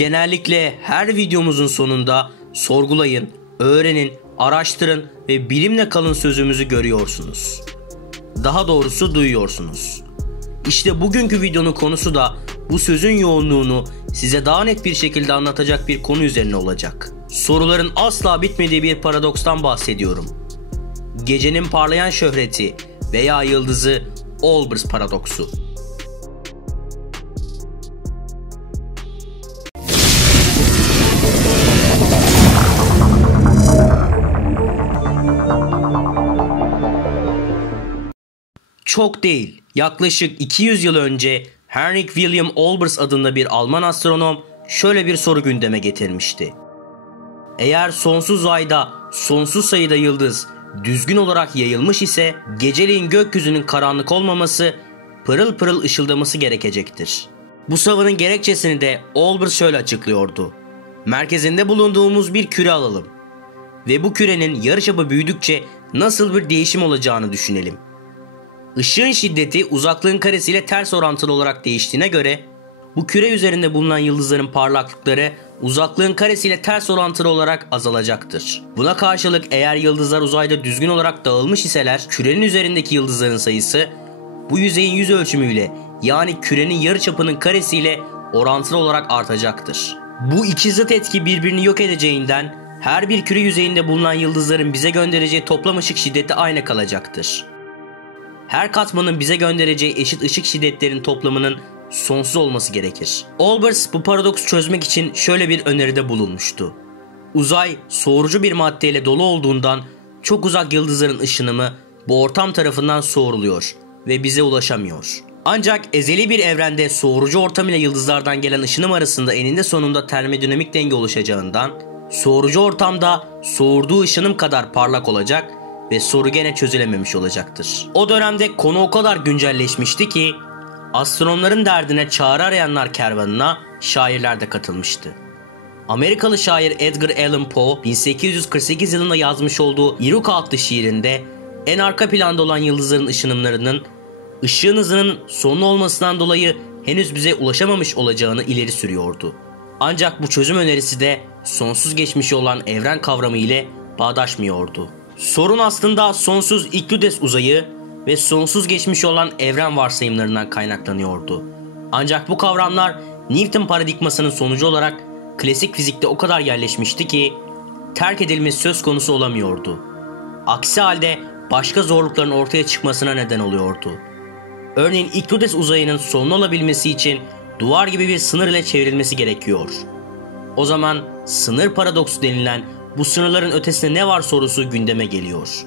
Genellikle her videomuzun sonunda sorgulayın, öğrenin, araştırın ve bilimle kalın sözümüzü görüyorsunuz. Daha doğrusu duyuyorsunuz. İşte bugünkü videonun konusu da bu sözün yoğunluğunu size daha net bir şekilde anlatacak bir konu üzerine olacak. Soruların asla bitmediği bir paradokstan bahsediyorum. Gecenin parlayan şöhreti veya yıldızı Olbers paradoksu. Çok değil, yaklaşık 200 yıl önce Heinrich Wilhelm Olbers adında bir Alman astronom şöyle bir soru gündeme getirmişti. Eğer sonsuz ayda sonsuz sayıda yıldız düzgün olarak yayılmış ise geceleyin gökyüzünün karanlık olmaması, pırıl pırıl ışıldaması gerekecektir. Bu savının gerekçesini de Olbers şöyle açıklıyordu. Merkezinde bulunduğumuz bir küre alalım ve bu kürenin yarıçapı büyüdükçe nasıl bir değişim olacağını düşünelim. Işığın şiddeti uzaklığın karesiyle ters orantılı olarak değiştiğine göre bu küre üzerinde bulunan yıldızların parlaklıkları uzaklığın karesiyle ters orantılı olarak azalacaktır. Buna karşılık eğer yıldızlar uzayda düzgün olarak dağılmış iseler kürenin üzerindeki yıldızların sayısı bu yüzeyin yüz ölçümüyle yani kürenin yarıçapının karesiyle orantılı olarak artacaktır. Bu iki zıt etki birbirini yok edeceğinden her bir küre yüzeyinde bulunan yıldızların bize göndereceği toplam ışık şiddeti aynı kalacaktır. Her katmanın bize göndereceği eşit ışık şiddetlerinin toplamının sonsuz olması gerekir. Olbers bu paradoksu çözmek için şöyle bir öneride bulunmuştu. Uzay soğurucu bir maddeyle dolu olduğundan çok uzak yıldızların ışınımı bu ortam tarafından soğuruluyor ve bize ulaşamıyor. Ancak ezeli bir evrende soğurucu ortam ile yıldızlardan gelen ışınım arasında eninde sonunda termodinamik denge oluşacağından soğurucu ortamda soğurduğu ışınım kadar parlak olacak ve soru gene çözülememiş olacaktır. O dönemde konu o kadar güncelleşmişti ki astronomların derdine çare arayanlar kervanına şairler de katılmıştı. Amerikalı şair Edgar Allan Poe 1848 yılında yazmış olduğu Iruka adlı şiirinde en arka planda olan yıldızların ışınımlarının ışığın hızının sonlu olmasından dolayı henüz bize ulaşamamış olacağını ileri sürüyordu. Ancak bu çözüm önerisi de sonsuz geçmişi olan evren kavramı ile bağdaşmıyordu. Sorun aslında sonsuz İklüdes uzayı ve sonsuz geçmişi olan evren varsayımlarından kaynaklanıyordu. Ancak bu kavramlar Newton paradigmasının sonucu olarak klasik fizikte o kadar yerleşmişti ki terk edilmesi söz konusu olamıyordu. Aksi halde başka zorlukların ortaya çıkmasına neden oluyordu. Örneğin İklüdes uzayının sonlu olabilmesi için duvar gibi bir sınır ile çevrilmesi gerekiyor. O zaman sınır paradoksu denilen bu sınırların ötesinde ne var sorusu gündeme geliyor.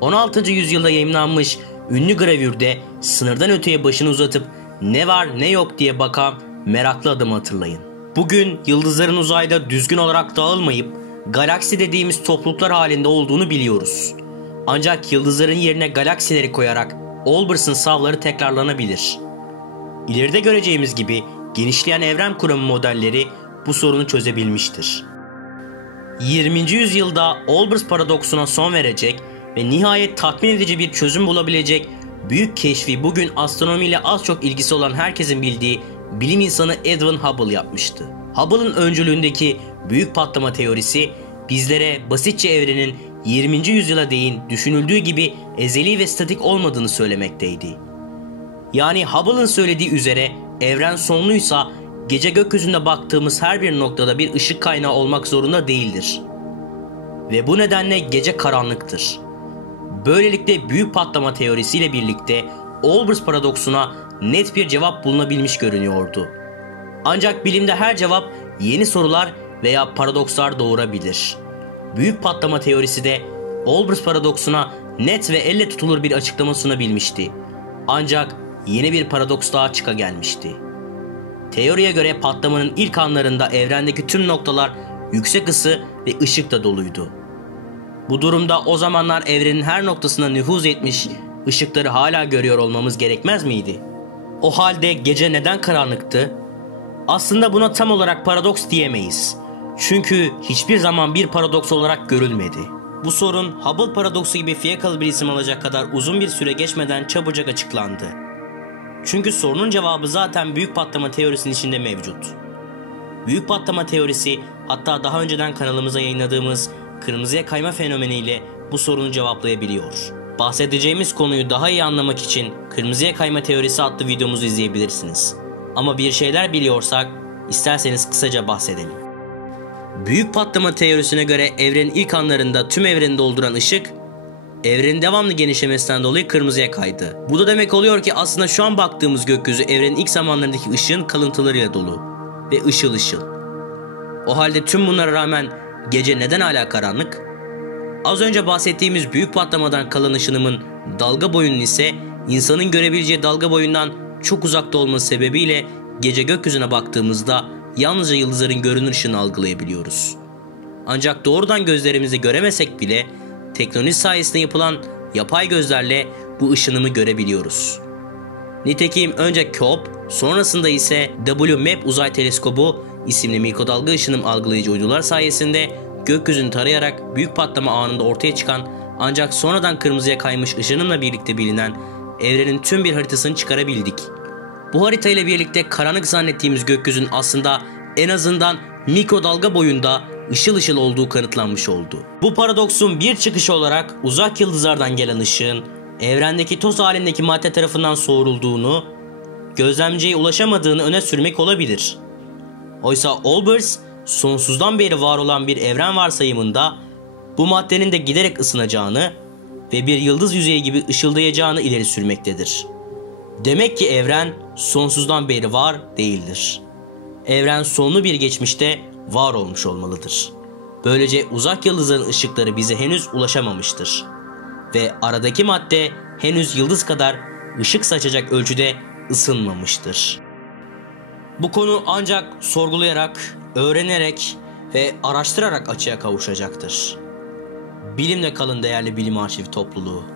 16. yüzyılda yayımlanmış ünlü gravürde sınırdan öteye başını uzatıp ne var ne yok diye bakan meraklı adamı hatırlayın. Bugün yıldızların uzayda düzgün olarak dağılmayıp galaksi dediğimiz topluluklar halinde olduğunu biliyoruz. Ancak yıldızların yerine galaksileri koyarak Olbers'ın savları tekrarlanabilir. İleride göreceğimiz gibi genişleyen evren kuramı modelleri bu sorunu çözebilmiştir. 20. yüzyılda Olbers paradoksuna son verecek ve nihayet tatmin edici bir çözüm bulabilecek büyük keşfi bugün astronomiyle az çok ilgisi olan herkesin bildiği bilim insanı Edwin Hubble yapmıştı. Hubble'ın öncülüğündeki büyük patlama teorisi bizlere basitçe evrenin 20. yüzyıla değin düşünüldüğü gibi ezeli ve statik olmadığını söylemekteydi. Yani Hubble'ın söylediği üzere evren sonluysa gece gökyüzünde baktığımız her bir noktada bir ışık kaynağı olmak zorunda değildir. Ve bu nedenle gece karanlıktır. Böylelikle büyük patlama teorisiyle birlikte Olbers paradoksuna net bir cevap bulunabilmiş görünüyordu. Ancak bilimde her cevap yeni sorular veya paradokslar doğurabilir. Büyük patlama teorisi de Olbers paradoksuna net ve elle tutulur bir açıklama sunabilmişti. Ancak yeni bir paradoks daha çıkagelmişti. Teoriye göre patlamanın ilk anlarında evrendeki tüm noktalar yüksek ısı ve ışıkla doluydu. Bu durumda o zamanlar evrenin her noktasına nüfuz etmiş ışıkları hala görüyor olmamız gerekmez miydi? O halde gece neden karanlıktı? Aslında buna tam olarak paradoks diyemeyiz. Çünkü hiçbir zaman bir paradoks olarak görülmedi. Bu sorun Hubble paradoksu gibi fiyakalı bir isim alacak kadar uzun bir süre geçmeden çabucak açıklandı. Çünkü sorunun cevabı zaten büyük patlama teorisinin içinde mevcut. büyük patlama teorisi, hatta daha önceden kanalımıza yayınladığımız kırmızıya kayma fenomeniyle bu sorunu cevaplayabiliyor. Bahsedeceğimiz konuyu daha iyi anlamak için Kırmızıya Kayma Teorisi adlı videomuzu izleyebilirsiniz. Ama bir şeyler biliyorsak isterseniz kısaca bahsedelim. Büyük patlama teorisine göre evrenin ilk anlarında tüm evreni dolduran ışık, evrenin devamlı genişlemesinden dolayı kırmızıya kaydı. Bu da demek oluyor ki aslında şu an baktığımız gökyüzü evrenin ilk zamanlarındaki ışığın kalıntılarıyla dolu ve ışıl ışıl. O halde tüm bunlara rağmen gece neden hala karanlık? Az önce bahsettiğimiz büyük patlamadan kalan ışınımın dalga boyunun ise insanın görebileceği dalga boyundan çok uzakta olması sebebiyle gece gökyüzüne baktığımızda yalnızca yıldızların görünür ışığını algılayabiliyoruz. Ancak doğrudan gözlerimizle göremesek bile teknoloji sayesinde yapılan yapay gözlerle bu ışınımı görebiliyoruz. Nitekim önce COP, sonrasında ise WMAP uzay teleskobu isimli mikrodalga ışınım algılayıcı uydular sayesinde gökyüzünü tarayarak büyük patlama anında ortaya çıkan ancak sonradan kırmızıya kaymış ışınımla birlikte bilinen evrenin tüm bir haritasını çıkarabildik. Bu harita ile birlikte karanlık zannettiğimiz gökyüzünün aslında en azından mikrodalga boyunda ışıl ışıl olduğu kanıtlanmış oldu. Bu paradoksun bir çıkışı olarak uzak yıldızlardan gelen ışığın evrendeki toz halindeki madde tarafından soğurulduğunu, gözlemciye ulaşamadığını öne sürmek olabilir. Oysa Olbers, sonsuzdan beri var olan bir evren varsayımında bu maddenin de giderek ısınacağını ve bir yıldız yüzeyi gibi ışıldayacağını ileri sürmektedir. Demek ki evren sonsuzdan beri var değildir. Evren sonlu bir geçmişte var olmuş olmalıdır. Böylece uzak yıldızların ışıkları bize henüz ulaşamamıştır. Ve aradaki madde henüz yıldız kadar ışık saçacak ölçüde ısınmamıştır. Bu konu ancak sorgulayarak, öğrenerek ve araştırarak açığa kavuşacaktır. Bilimle kalın değerli bilim arşivi topluluğu.